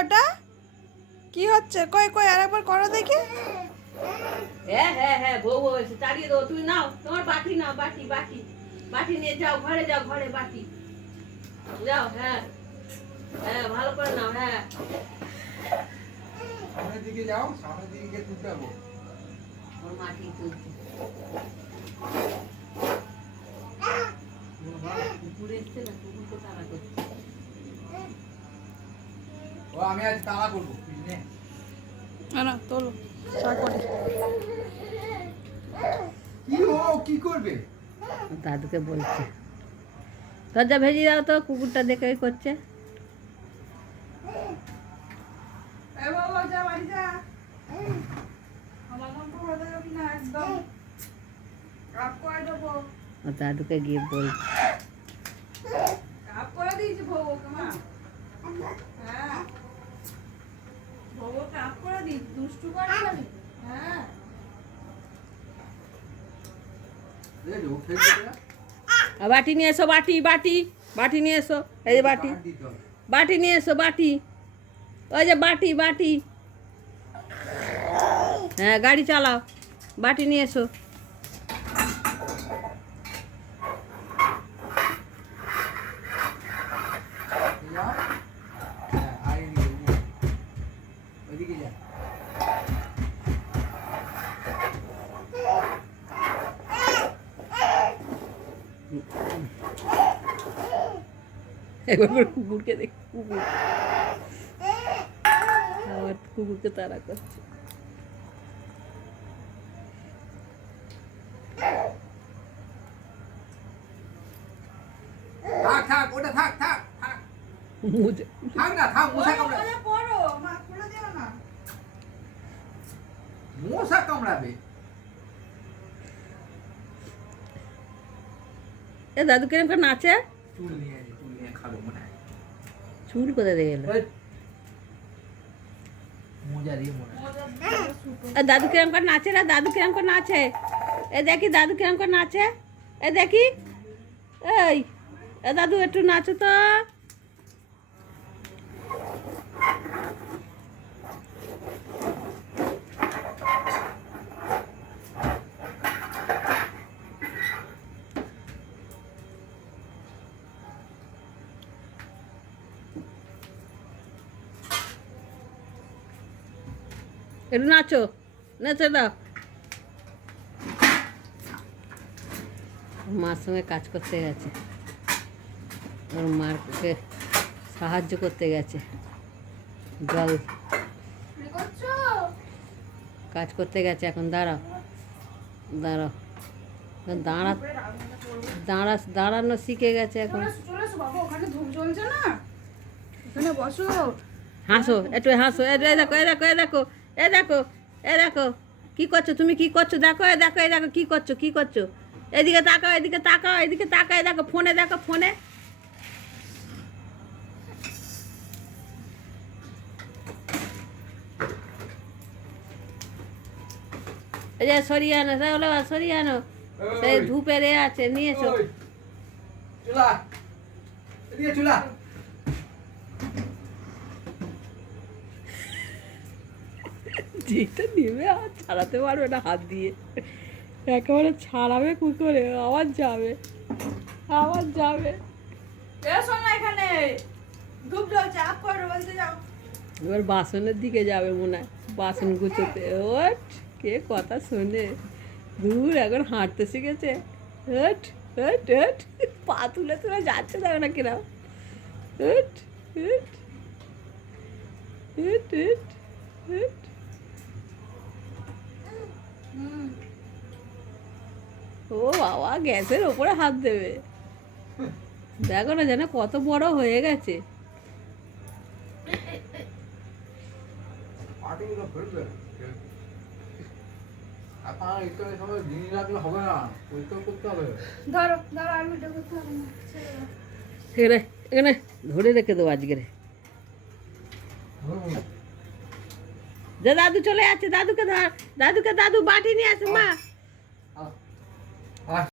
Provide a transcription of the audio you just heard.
ওটা? কি হচ্ছে? কই কই আরেকবার করো দেখি। হ্যাঁ হ্যাঁ হ্যাঁ, বউ বউ এসে চালিয়ে দাও। তুমি নাও তোমার বাটি, নাও বাটি বাটি বাটি নিয়ে যাও ঘরে, যাও ঘরে বাটি যাও। হ্যাঁ হ্যাঁ, ভালো করে নাও। হ্যাঁ, সামনের দিকে যাও, সামনের দিকে গিয়ে তুলতে যাবো। ওর মাটি তুলছে। কুকুর এসছে না, কুকুরকে তাড়া করছে। ও আমি আজ তাড়া করবো, বুঝলে? না না তোলো শাকবাটি। কি ও কি করবে? দাদুকে বলছে দরজা ভেজে দাও তো, কুকুরটা দেখে করছে। এ বাবা যা বাড়ি যা। আমার মন তো ভালো যাবে না একদম। কাপ করে দেবো। ও দাদুকে গিয়ে বলছে। কাপ করে দিয়েছি বউকে মা। হ্যাঁ বউ কাপ করে দিই, দুষ্টু করে যাবি। হ্যাঁ এই যে ও খেলছে না? আর বাটি নিয়ে এসো, বাটি বাটি বাটি নিয়ে এসো। এই যে বাটি, কাঠ দিতে হবে। বাটি নিয়ে এসো বাটি। ওই যে বাটি বাটি। হ্যাঁ গাড়ি চালাও, বাটি নিয়ে এসো। এই যাও। হ্যাঁ, আর এদিকে, এদিকে। ওইদিকে যা। একবার করে কুকুরকে দেখ, কুকুর আমার কুকুরকে তাড়া করছে। থাক থাক, ওটা থাক থাক থাক। মুজে থাক না, থাক, মশা কামড়াবে। ওরে পড়ো মা, খুলে দিও না। মশা কামড়াবে। এ দাদু কিরম করে নাচে। চুল নিয়ে খাবো মনে হয়। চুল কোথায় দিয়ে গেল? এই, মোজা দিয়ে মনে হয়। এ দাদু কিরম করে নাচে রে, দাদু কিরম করে নাচে। এ দেখি দাদু কিরম করে নাচে, এ দেখি। এই এ দাদু একটু নাচো তো। একটু নাচো, নাচে দাও। মার সঙ্গে কাজ করতে গেছে, ওর মাকে সাহায্য করতে গেছে। জল কি করছো? কাজ করতে গেছে, এখন দাঁড়াও দাঁড়াও দাঁড়া দাঁড়ানো শিখে গেছে এখন। চলে এসো বাবা, ওখানে ধূপ জ্বলছে না, এখানে বসো। হাসো একটু, হাসো। এই দেখো এই দেখো এই দেখো এই দেখো এই দেখো কি করছো তুমি, কি করছো দেখো, এই দেখো এই দেখো কি করছো, কি করছো। এদিকে তাকাও, এদিকে তাকাও, এদিকে তাকাও, দেখো ফোনে, দেখো ফোনে। এই যে সরিয়ে আনো, হলো সরিয়ে আনো। সেই ধূপের এ আছে, নিয়ে এসো। ওই, চুলা, এদিকে চুলা। যেটা নেবে আর ছাড়াতে পারবে না হাত দিয়ে, একেবারে ছাড়াবে কি করে, আবার যাবে আবার যাবে। এসো না এখানে, ধূপ জ্বলছে, আপ করো, বলতে যাও। এবার বাসনের দিকে যাবে মনে হয়, বাসন গুছোতে। ওট কে কথা শোনে, দূর এখন হাঁটতে শিখেছে। হট হট হট, পা তুলে তুলে যাচ্ছে, দেখো না কিরাম। Hot hot hot hot hot. ও বাবা, গ্যাসের ওপরে হাত দেবে, দেখো না যেন কত বড় হয়ে গেছে। পাটিগুলো ফেলবে। আপনার এখানে সবাই জিনিস রাখলে হবে না, পরিষ্কার করতে হবে। ধরো ধরো, আর ভিডিও করতে হবে না, ছেড়ে দাও। এখানে এখানে ধরে রেখে দেবো আজকে। যে দাদু চলে যাচ্ছে, দাদুকে ধর, দাদু বাটি নিয়ে আসে মা।